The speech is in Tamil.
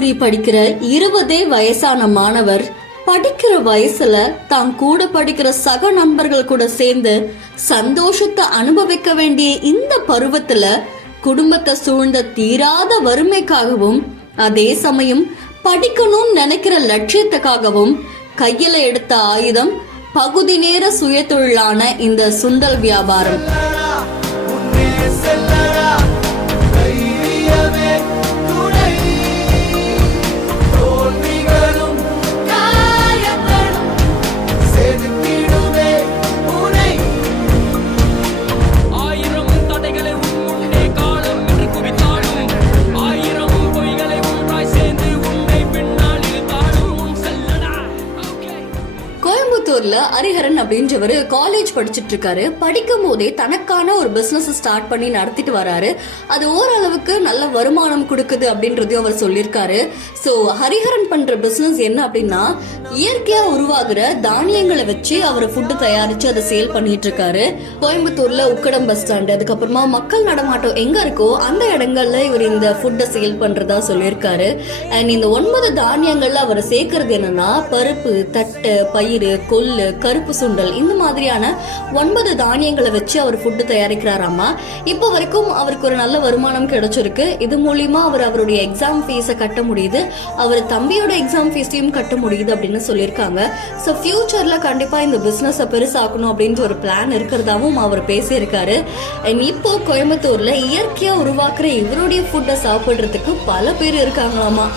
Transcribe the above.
கல்லூரி படிக்கிற 20 வயசான மாணவர் படிக்கிற வயசுல தான் கூட படிக்கிற சக நண்பர்கள் கூட சேர்ந்து சந்தோஷத்தை அனுபவிக்க வேண்டிய இந்த பருவத்துல குடும்பத்தை சூழ்ந்த தீராத வறுமைக்காகவும் அதே சமயம் படிக்கணும்னு நினைக்கிற லட்சியத்துக்காகவும் கையில எடுத்த ஆயுதம் பகுதி நேர சுயதொழிலான இந்த சுண்டல் வியாபாரம். கோயம்புத்தூர்ல ஹரிஹரன் அப்படின்றவரு காலேஜ் படிச்சுட்டு இருக்காரு. படிக்கும் போதே தனக்கான ஒரு பிசினஸ் ஸ்டார்ட் பண்ணி நடத்திட்டு வராரு. அது ஓரளவுக்கு நல்ல வருமானம் கொடுக்குது அப்படின்றதையும் அவர் சொல்லியிருக்காரு. சோ ஹரிஹரன் பண்ற பிசினஸ் என்ன அப்படின்னா, இயற்கையா உருவாகிற தானியங்களை வச்சு அவர் ஃபுட்டு தயாரிச்சு அதை சேல் பண்ணிட்டு இருக்காரு. கோயம்புத்தூர்ல உக்கடம் பஸ் ஸ்டாண்ட், அதுக்கப்புறமா மக்கள் நடமாட்டம் எங்க இருக்கோ அந்த இடங்கள்ல இவர் இந்த ஃபுட்டை சேல் பண்றதா சொல்லியிருக்காரு. அண்ட் இந்த 9 தானியங்கள்ல அவர் சேர்க்கறது என்னன்னா, பருப்பு, தட்டை, பயிறு, கொள்ளு, கருப்பு சுண்டல், இந்த மாதிரியான 9 தானியங்களை வச்சு அவர் ஃபுட்டு தயாரிக்கிறாராமா. இப்போ வரைக்கும் அவருக்கு ஒரு நல்ல வருமானம் கிடைச்சிருக்கு. இது மூலியமா அவர் அவருடைய எக்ஸாம் ஃபீஸை கட்ட முடியுது, அவர் தம்பியோட எக்ஸாம் ஃபீஸையும் கட்ட முடியுது அப்படின்னு சொல்லியிருக்காங்க. ஸோ ஃபியூச்சர்ல கண்டிப்பா இந்த பிசினஸை பெருசாக்கணும் அப்படின்ற ஒரு பிளான் இருக்கிறதாவும் அவர் பேசியிருக்காரு. அண்ட் இப்போ கோயம்புத்தூர்ல இயற்கையா உருவாக்குற இவருடைய ஃபுட்டை சாப்பிடுறதுக்கு பல பேர் இருக்காங்களாமா.